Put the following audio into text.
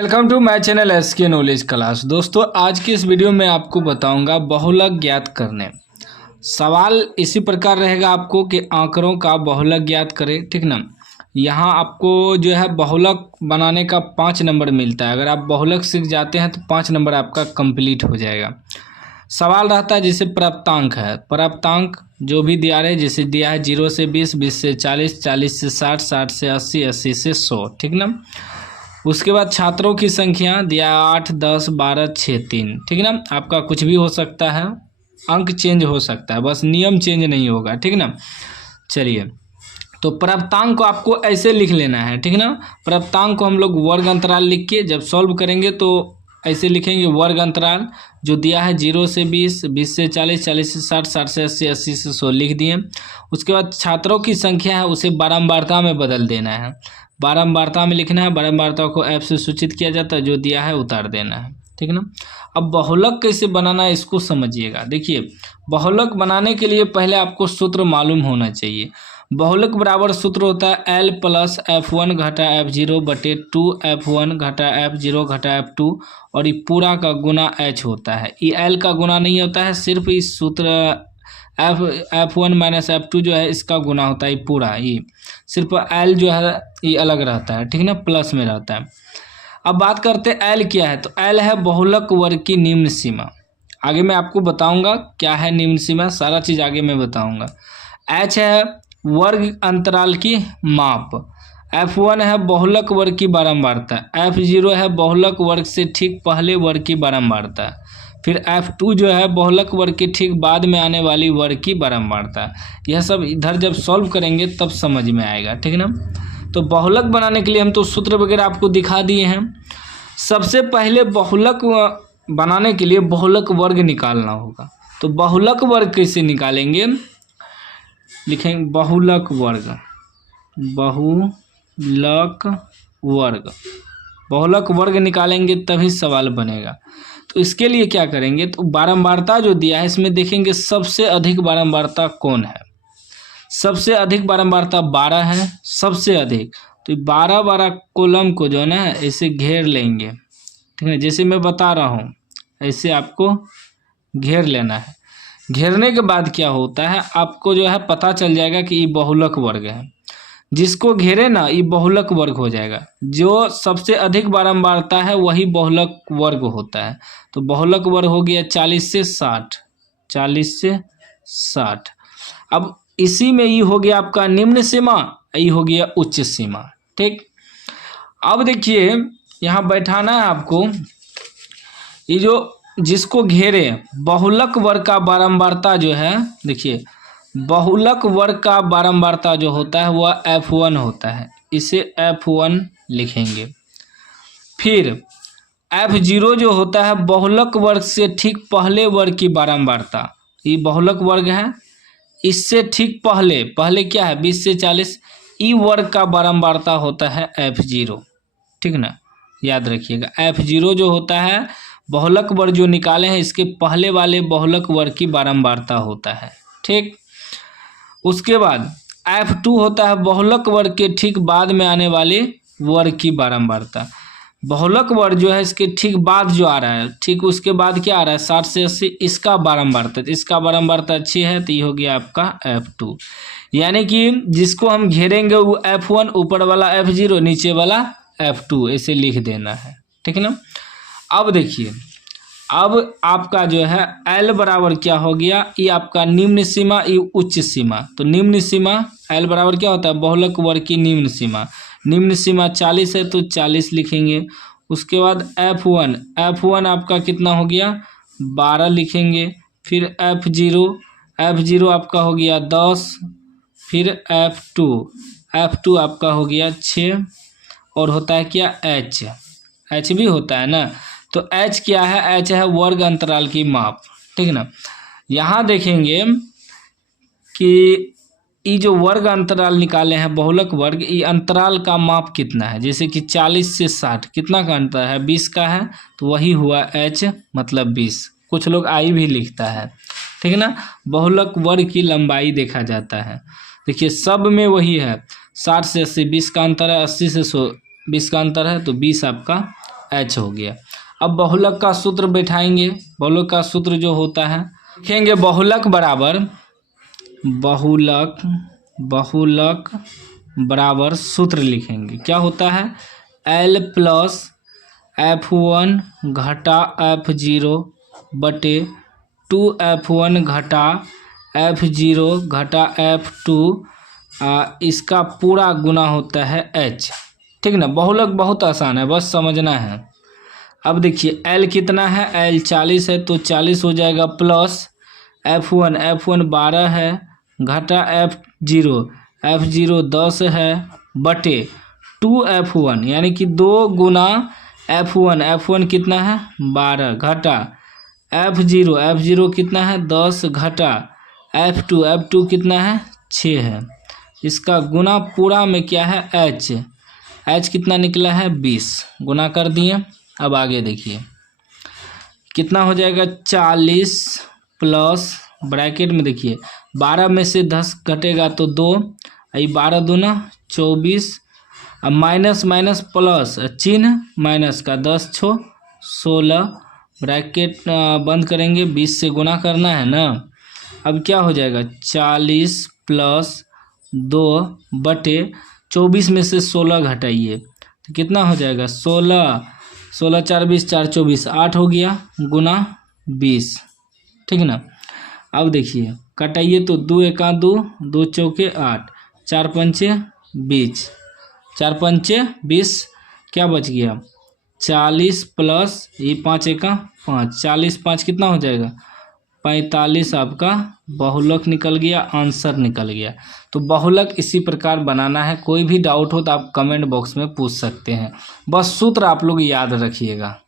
Welcome to my channel SK knowledge class. दोस्तों, आज की इस वीडियो में आपको बताऊंगा बहुलक ज्ञात करने। सवाल इसी प्रकार रहेगा आपको कि आंकड़ों का बहुलक ज्ञात करें, ठीक ना। यहाँ आपको जो है बहुलक बनाने का 5 नंबर मिलता है। अगर आप बहुलक सीख जाते हैं तो 5 नंबर आपका कंप्लीट हो जाएगा। सवाल रहता है जैसे प्राप्तांक है, प्राप्तांक जो भी दिया है, जैसे दिया है 0 से 20, 20 से 40, 40 से 60, 60 से 80, 80 से 100, ठीक ना। उसके बाद छात्रों की संख्या दिया 8, 10, 12, 6, 3, ठीक ना। आपका कुछ भी हो सकता है, अंक चेंज हो सकता है, बस नियम चेंज नहीं होगा, ठीक ना। चलिए, तो प्राप्तांक को आपको ऐसे लिख लेना है, ठीक ना। प्राप्तांक को हम लोग वर्ग अंतराल लिख के जब सॉल्व करेंगे तो ऐसे लिखेंगे, वर्ग अंतराल जो दिया है 0 से 20, 20 से 40, 40 से 60, 60 से 80, 80 से 100 लिख दिए। उसके बाद छात्रों की संख्या है उसे बारंबारता में बदल देना है, बारंबारता में लिखना है। बारंबारता को एफ से सूचित किया जाता है, जो दिया है उतार देना है, ठीक ना। अब बहुलक कैसे बनाना है इसको समझिएगा। देखिए, बहुलक बनाने के लिए पहले आपको सूत्र मालूम होना चाहिए। बहुलक बराबर सूत्र होता है L प्लस F1 घटा F0 बटे 2F1 घटा F0 घटा F2, और ये पूरा का गुना H होता है। ये L का गुना नहीं होता है, सिर्फ इस सूत्र F1 माइनस F2 जो है इसका गुना होता है। पूरा ये सिर्फ L जो है ये अलग रहता है, ठीक ना, प्लस में रहता है। अब बात करते हैं L क्या है, तो L है बहुलक वर्ग की निम्न सीमा। आगे मैं आपको बताऊंगा क्या है निम्न सीमा, सारा चीज़ आगे मैं बताऊंगा। H है वर्ग अंतराल की माप, F1 है बहुलक वर्ग की बारंबारता, F0 है बहुलक वर्ग से ठीक पहले वर्ग की बारंबारता, फिर F2 जो है बहुलक वर्ग के ठीक बाद में आने वाली वर्ग की बारंबारता। यह सब इधर जब सॉल्व करेंगे तब समझ में आएगा, ठीक ना। तो बहुलक बनाने के लिए हम तो सूत्र वगैरह आपको दिखा दिए हैं। सबसे पहले बहुलक बनाने के लिए बहुलक वर्ग निकालना होगा। तो बहुलक वर्ग कैसे निकालेंगे, लिखेंगे बहुलक वर्ग, बहुलक वर्ग, बहुलक वर्ग निकालेंगे तभी सवाल बनेगा। तो इसके लिए क्या करेंगे, तो बारंबारता जो दिया है इसमें देखेंगे सबसे अधिक बारंबारता कौन है। सबसे अधिक बारंबारता 12 है, सबसे अधिक। तो 12 कॉलम को जो है ना ऐसे घेर लेंगे, ठीक है, जैसे मैं बता रहा हूँ ऐसे आपको घेर लेना है। घेरने के बाद क्या होता है, आपको जो है पता चल जाएगा कि ये बहुलक वर्ग है। जिसको घेरे ना ये बहुलक वर्ग हो जाएगा। जो सबसे अधिक बारंबारता है वही बहुलक वर्ग होता है। तो बहुलक वर्ग हो गया 40 से 60, 40 से 60। अब इसी में ये हो गया आपका निम्न सीमा, ये हो गया उच्च सीमा, ठीक। अब देखिए यहाँ बैठाना है आपको, ये जो जिसको घेरे बहुलक वर्ग का बारंबारता जो है, देखिए बहुलक वर्ग का बारंबारता जो होता है वह F1 होता है, इसे F1 लिखेंगे। फिर F0 जो होता है बहुलक वर्ग से ठीक पहले वर्ग की बारंबारता, ये बहुलक वर्ग है, इससे ठीक पहले पहले क्या है 20 से 40, ई वर्ग का बारंबारता होता है F0, ठीक ना, याद रखिएगा। F0 जो होता है बहुलक वर्ग जो निकाले हैं इसके पहले वाले बहुलक वर्ग की बारंबारता होता है, ठीक। उसके बाद F2 होता है बहुलक वर्ग के ठीक बाद में आने वाले वर्ग की बारंबारता। बहुलक वर्ग जो है इसके ठीक बाद जो आ रहा है, ठीक उसके बाद क्या आ रहा है 60 से 80, इसका बारंबारता, इसका बारंबारता 6 है, तो ये हो गया आपका F2। यानी कि जिसको हम घेरेंगे वो F1, ऊपर वाला F0, नीचे वाला F2, ऐसे लिख देना है, ठीक ना। अब देखिए, अब आपका जो है L बराबर क्या हो गया, ये आपका निम्न सीमा, ये उच्च सीमा। तो निम्न सीमा L बराबर क्या होता है, बहुलक वर्ग की निम्न सीमा। निम्न सीमा 40 है तो 40 लिखेंगे। उसके बाद F1, F1 आपका कितना हो गया 12 लिखेंगे। फिर F0, F0 आपका हो गया 10। फिर F2, F2 आपका हो गया 6। और होता है क्या H, H भी होता है ना। तो H क्या है, H है वर्ग अंतराल की माप, ठीक ना। यहाँ देखेंगे कि ये जो वर्ग अंतराल निकाले हैं बहुलक वर्ग, ये अंतराल का माप कितना है। जैसे कि 40 से 60 कितना का अंतर है, 20 का है, तो वही हुआ H मतलब 20। कुछ लोग I भी लिखता है, ठीक है ना। बहुलक वर्ग की लंबाई देखा जाता है। देखिए सब में वही है, 60 से 80 20 का अंतर है, 80 से 100 20 का अंतर है, तो 20 आपका H हो गया। अब बहुलक का सूत्र बैठाएंगे। बहुलक का सूत्र जो होता है, लिखेंगे बहुलक बराबर सूत्र लिखेंगे। क्या होता है? L प्लस F1 घटा F0 बटे 2F1 घटा F0 घटा F2 इसका पूरा गुना होता है H। ठीक ना। बहुलक बहुत आसान है, बस समझना है। अब देखिए L कितना है? L 40 है, तो 40 हो जाएगा प्लस F1 12 है घटा F0 10 है बटे 2F1 यानी कि 2 गुना F1 कितना है? 12 घटा F0 कितना है? 10 घटा F2 कितना है? 6 है। इसका गुना पूरा में क्या है? H कितना निकला है? 20 गुना कर दिए। अब आगे देखिए कितना हो जाएगा? 40 प्लस ब्रैकेट में देखिए 12 में से 10 घटेगा तो 2, 12 दूना 24, अब माइनस प्लस चिन्ह माइनस का 10 छो 16 ब्रैकेट बंद करेंगे, 20 से गुना करना है ना। अब क्या हो जाएगा? 40 प्लस 2 बटे 24 में से 16 घटाइए तो कितना हो जाएगा? 16 4 20 4 24 8 हो गया गुना 20। ठीक ना। अब देखिए कटाइए तो 2 एका 2 2 चौके 8 4 पंचे 20 4 पंचे 20 क्या बच गया? 40 प्लस ये 5 एका 5 40 5 कितना हो जाएगा? 45 आपका बहुलक निकल गया, आंसर निकल गया। तो बहुलक इसी प्रकार बनाना है। कोई भी डाउट हो तो आप कमेंट बॉक्स में पूछ सकते हैं। बस सूत्र आप लोग याद रखिएगा।